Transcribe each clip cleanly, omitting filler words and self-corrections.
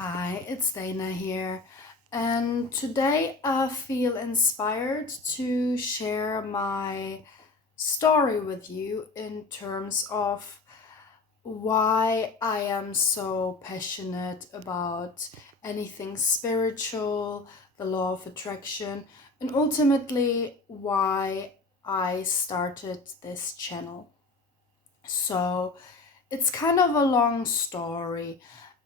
Hi, it's Dana here, and today I feel inspired to share my story with you in terms of why I am so passionate about anything spiritual, the law of attraction, and ultimately why I started this channel. So, it's kind of a long story,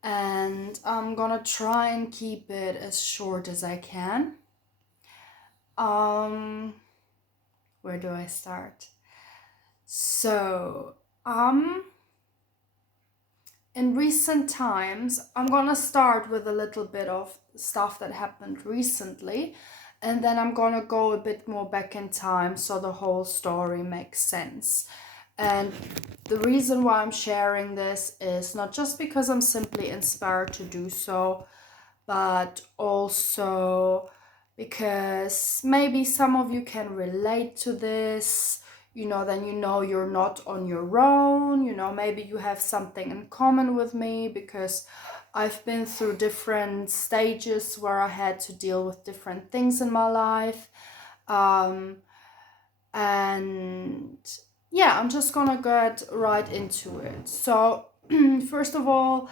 and I'm gonna try and keep it as short as I can. Um, where do I start? So, um, in recent times, I'm gonna start with a little bit of stuff that happened recently, and then I'm gonna go a bit more back in time so the whole story makes sense. And the reason why I'm sharing this is not just because I'm simply inspired to do so, but also because maybe some of you can relate to this. Then you're not on your own. Maybe you have something in common with me because I've been through different stages where I had to deal with different things in my life. Um, and yeah, I'm just gonna get right into it. So, first of all,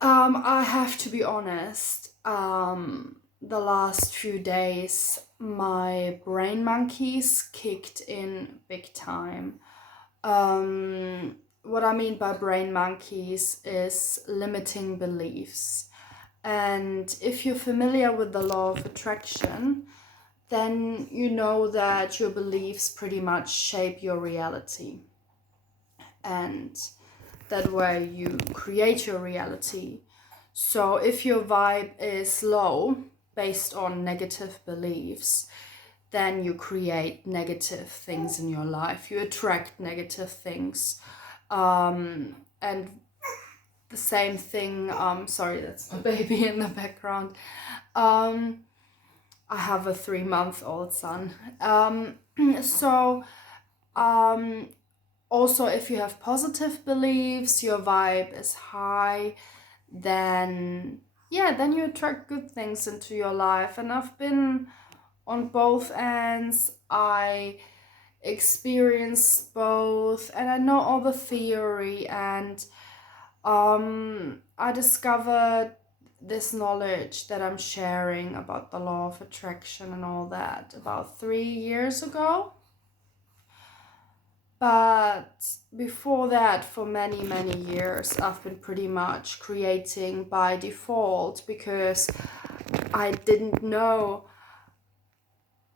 I have to be honest. The last few days, my brain monkeys kicked in big time. What I mean by brain monkeys is limiting beliefs. And if you're familiar with the law of attraction, then you know that your beliefs pretty much shape your reality. And that way you create your reality. So if your vibe is low based on negative beliefs, then you create negative things in your life. You attract negative things. And the same thing, sorry, that's my baby in the background. I have a 3-month-old son. So, um, also, if you have positive beliefs, your vibe is high, then then you attract good things into your life. And I've been on both ends. I experienced both, and I know all the theory. And I discovered this knowledge that I'm sharing about the law of attraction and all that about 3 years ago. But before that, for many, many years, I've been pretty much creating by default because I didn't know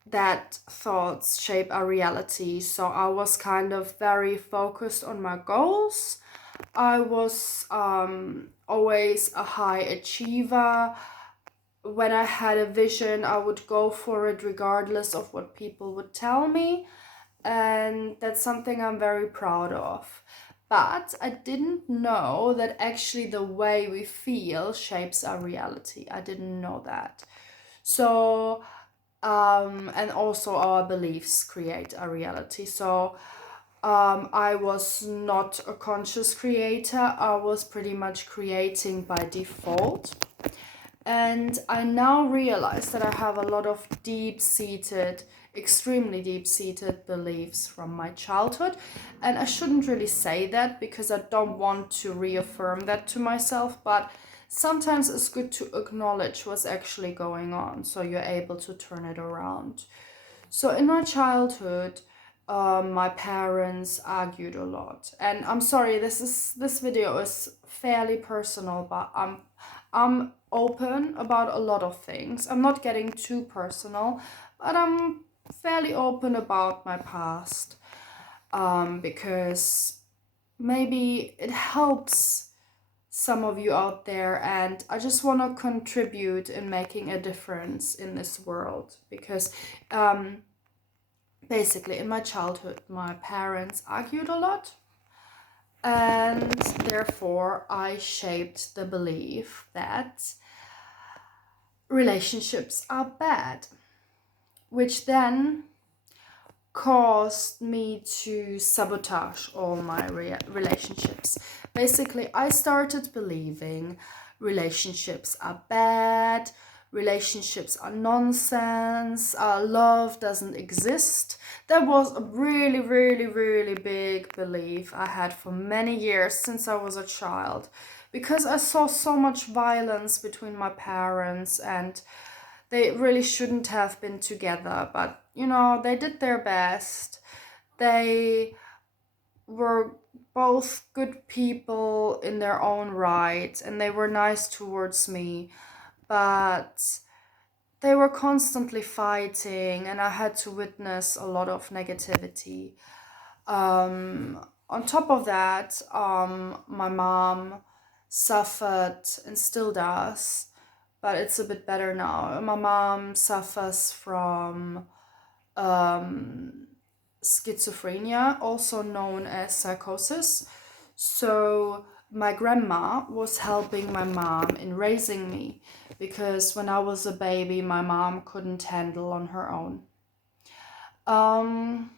that thoughts shape our reality. So I was kind of very focused on my goals. I was always a high achiever. When I had a vision, I would go for it regardless of what people would tell me. And that's something I'm very proud of. But I didn't know that actually the way we feel shapes our reality. I didn't know that. So, and also our beliefs create our reality. So, I was not a conscious creator. I was pretty much creating by default. And I now realize that I have a lot of extremely deep seated beliefs from my childhood. And I shouldn't really say that because I don't want to reaffirm that to myself, but sometimes it's good to acknowledge what's actually going on so you're able to turn it around. So in my childhood, my parents argued a lot, and I'm sorry, this video is fairly personal, but I'm open about a lot of things. I'm not getting too personal, but I'm fairly open about my past, because maybe it helps some of you out there, and I just want to contribute in making a difference in this world because basically in my childhood my parents argued a lot, and therefore I shaped the belief that relationships are bad, which then caused me to sabotage all my relationships. Basically, I started believing relationships are bad, relationships are nonsense, love doesn't exist. That was a really, really, really big belief I had for many years since I was a child, because I saw so much violence between my parents, and they really shouldn't have been together, but they did their best. They were both good people in their own right, and they were nice towards me, but they were constantly fighting, and I had to witness a lot of negativity. On top of that, my mom suffered and still does, but it's a bit better now. My mom suffers from um, schizophrenia, also known as psychosis. So my grandma was helping my mom in raising me, because when I was a baby, my mom couldn't handle on her own. Um,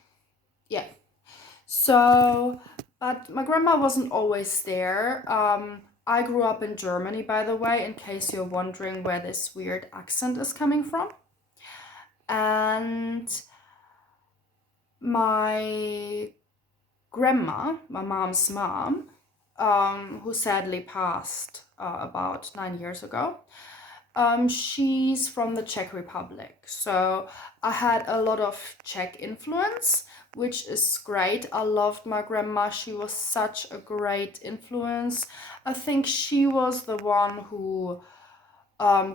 yeah. So, but my grandma wasn't always there. I grew up in Germany, by the way, in case you're wondering where this weird accent is coming from. And my grandma, my mom's mom, who sadly passed about 9 years ago, she's from the Czech Republic. So I had a lot of Czech influence, which is great. I loved my grandma. She was such a great influence. I think she was the one who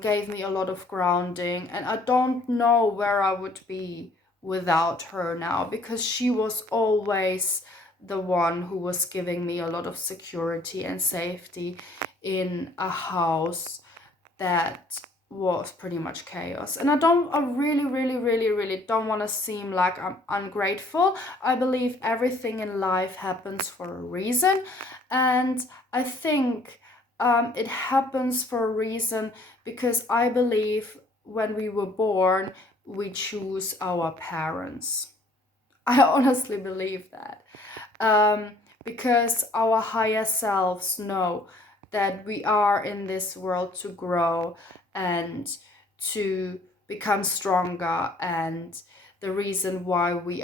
gave me a lot of grounding, and I don't know where I would be without her now, because she was always the one who was giving me a lot of security and safety in a house that was pretty much chaos. And I really, really, really, really don't want to seem like I'm ungrateful. I believe everything in life happens for a reason, and I think it happens for a reason because I believe when we were born, we choose our parents. I honestly believe that. Because our higher selves know that we are in this world to grow and to become stronger, and the reason why we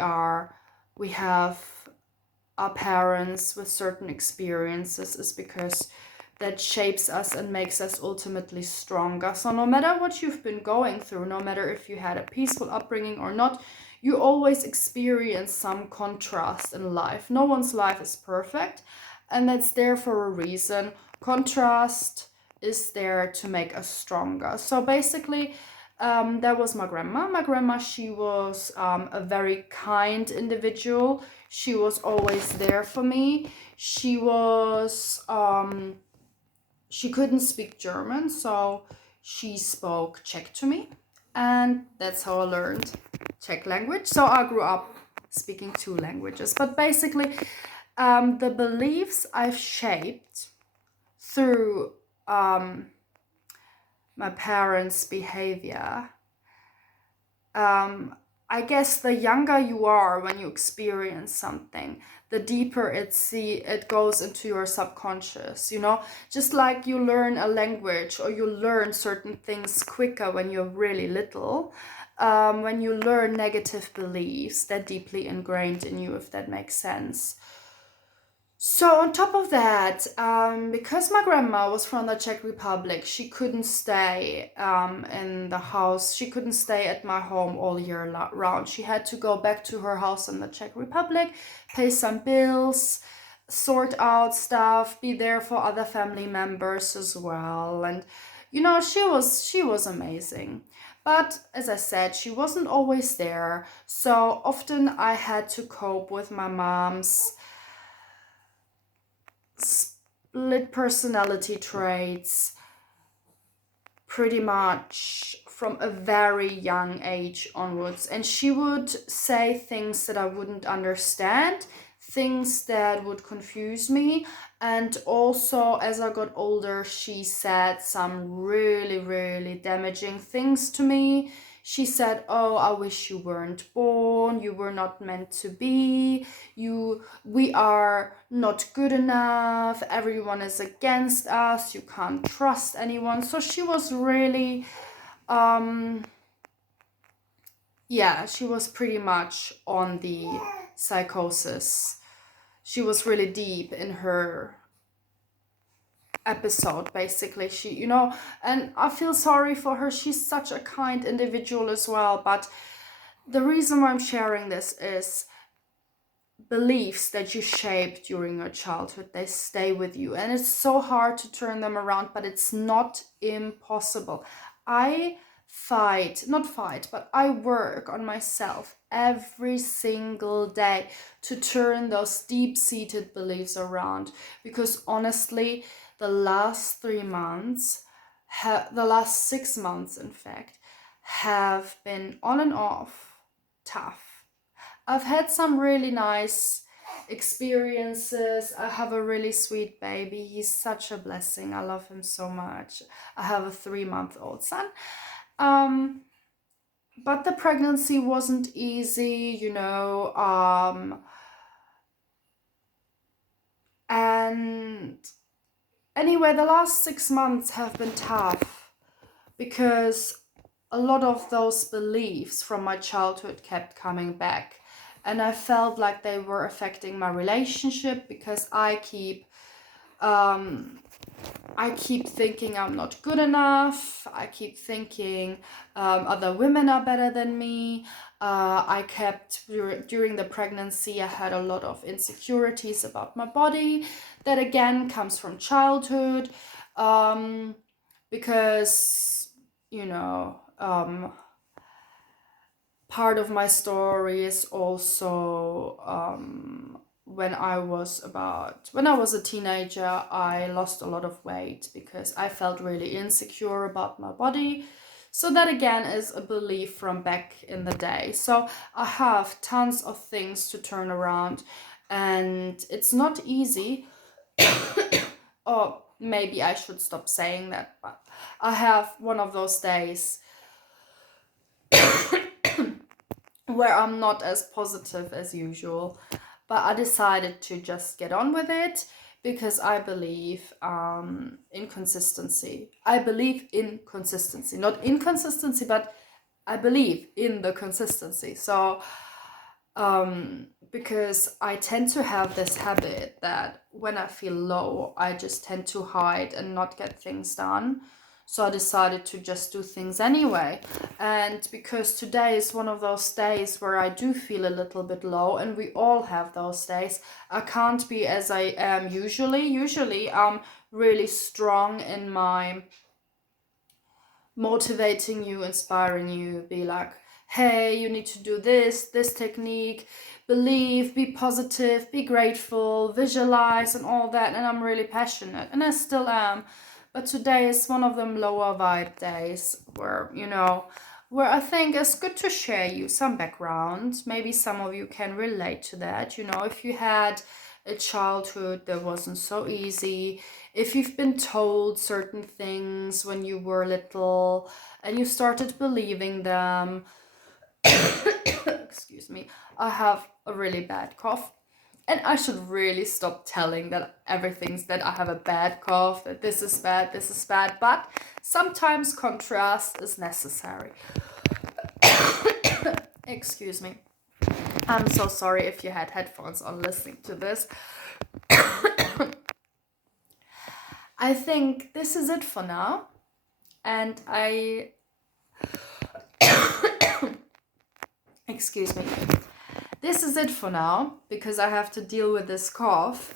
have our parents with certain experiences is because that shapes us and makes us ultimately stronger. So no matter what you've been going through, no matter if you had a peaceful upbringing or not, you always experience some contrast in life. No one's life is perfect, and that's there for a reason. Contrast is there to make us stronger. So basically, that was my grandma. My grandma, she was a very kind individual. She was always there for me. She couldn't speak German, so she spoke Czech to me, and that's how I learned Czech language. So I grew up speaking two languages. But basically, the beliefs I've shaped through my parents' behavior, I guess the younger you are when you experience something, the deeper it goes into your subconscious, just like you learn a language or you learn certain things quicker when you're really little. When you learn negative beliefs, they're deeply ingrained in you, if that makes sense. So on top of that, because my grandma was from the Czech Republic, she couldn't stay in the house. She couldn't stay at my home all year round. She had to go back to her house in the Czech Republic, pay some bills, sort out stuff, be there for other family members as well. And she was amazing. But as I said, she wasn't always there. So often I had to cope with my mom's split personality traits pretty much from a very young age onwards. And she would say things that I wouldn't understand, things that would confuse me. And also, as I got older, she said some really, really damaging things to me. She said, oh, I wish you weren't born, you were not meant to be, we are not good enough, everyone is against us, you can't trust anyone. So she was really, she was pretty much on the psychosis. She was really deep in her episode, basically. She, and I feel sorry for her. She's such a kind individual as well. But the reason why I'm sharing this is beliefs that you shaped during your childhood, they stay with you. And it's so hard to turn them around, but it's not impossible. I I work on myself every single day to turn those deep-seated beliefs around. Because honestly, the last 3 months, the last 6 months, in fact, have been on and off tough. I've had some really nice experiences. I have a really sweet baby. He's such a blessing. I love him so much. I have a 3-month-old son. But the pregnancy wasn't easy, and anyway, the last 6 months have been tough because a lot of those beliefs from my childhood kept coming back. And I felt like they were affecting my relationship because I keep thinking I'm not good enough. I keep thinking other women are better than me. I kept, during the pregnancy, I had a lot of insecurities about my body. That again comes from childhood, because, part of my story is also when I was a teenager, I lost a lot of weight because I felt really insecure about my body. So that again is a belief from back in the day. So I have tons of things to turn around, and it's not easy. Or maybe I should stop saying that, but I have one of those days where I'm not as positive as usual. But I decided to just get on with it because I believe in consistency. I believe in consistency, not inconsistency, but I believe in the consistency. So, because I tend to have this habit that when I feel low, I just tend to hide and not get things done. So I decided to just do things anyway. And because today is one of those days where I do feel a little bit low, and we all have those days, I can't be as I am usually. Usually I'm really strong in my motivating you, inspiring you, be like, hey, you need to do this technique, believe, be positive, be grateful, visualize, and all that. And I'm really passionate, and I still am. But today is one of them lower vibe days where, where I think it's good to share you some background. Maybe some of you can relate to that. If you had a childhood that wasn't so easy, if you've been told certain things when you were little and you started believing them. Excuse me, I have a really bad cough. And I should really stop telling that everything's that I have a bad cough, that this is bad, but sometimes contrast is necessary. Excuse me. I'm so sorry if you had headphones on listening to this. I think this is it for now. And excuse me. This is it for now, because I have to deal with this cough.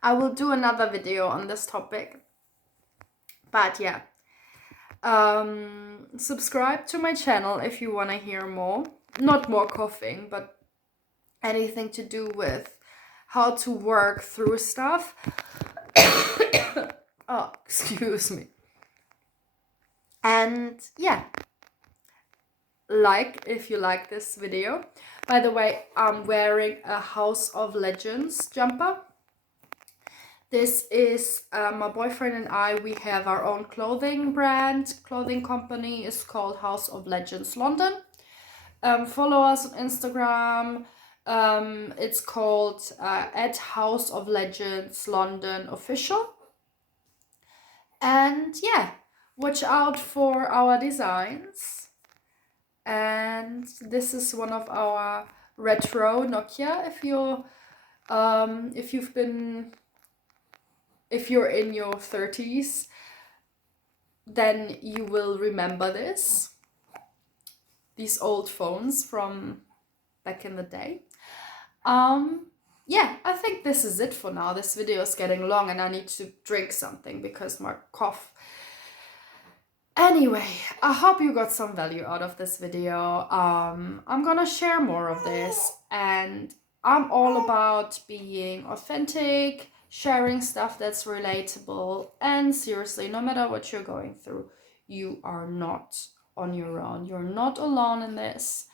I will do another video on this topic. But yeah. Subscribe to my channel if you want to hear more. Not more coughing, but anything to do with how to work through stuff. Oh, excuse me. And yeah. If you like this video. By the way, I'm wearing a House of Legends jumper. This is my boyfriend and I. We have our own clothing company. Is called House of Legends London. Follow us on Instagram. It's called at House of Legends London Official. And yeah, watch out for our designs. And this is one of our retro Nokia. If you're in your 30s, then you will remember these old phones from back in the day. Yeah, I think this is it for now. This video is getting long and I need to drink something because my cough. Anyway, I hope you got some value out of this video. I'm gonna share more of this, and I'm all about being authentic, sharing stuff that's relatable, and seriously, no matter what you're going through, you are not on your own. You're not alone in this.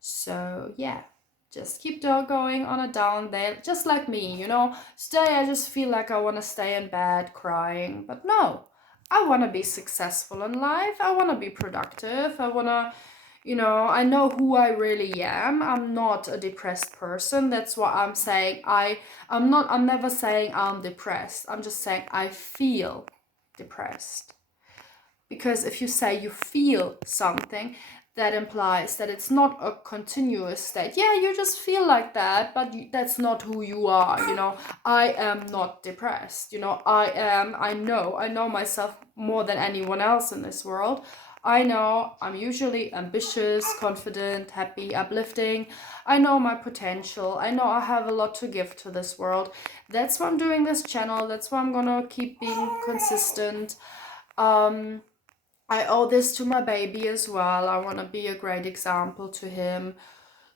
So yeah, just keep going on a down day, just like me, Today I just feel like I want to stay in bed crying, but no, I want to be successful in life. I want to be productive. I want to, I know who I really am. I'm not a depressed person. That's what I'm saying. I'm never saying I'm depressed. I'm just saying I feel depressed. Because if you say you feel something, that implies that it's not a continuous state. Yeah, you just feel like that, but that's not who you are, I am not depressed, I know myself more than anyone else in this world. I know I'm usually ambitious, confident, happy, uplifting. I know my potential. I know I have a lot to give to this world. That's why I'm doing this channel. That's why I'm gonna keep being consistent. I owe this to my baby as well. I want to be a great example to him.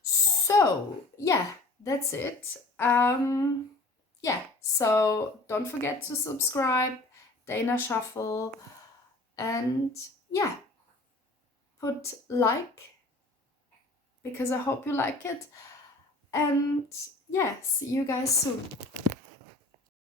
So, yeah, that's it. Yeah, so don't forget to subscribe, Dana Shuffle, and yeah, put like, because I hope you like it. And yeah, see you guys soon.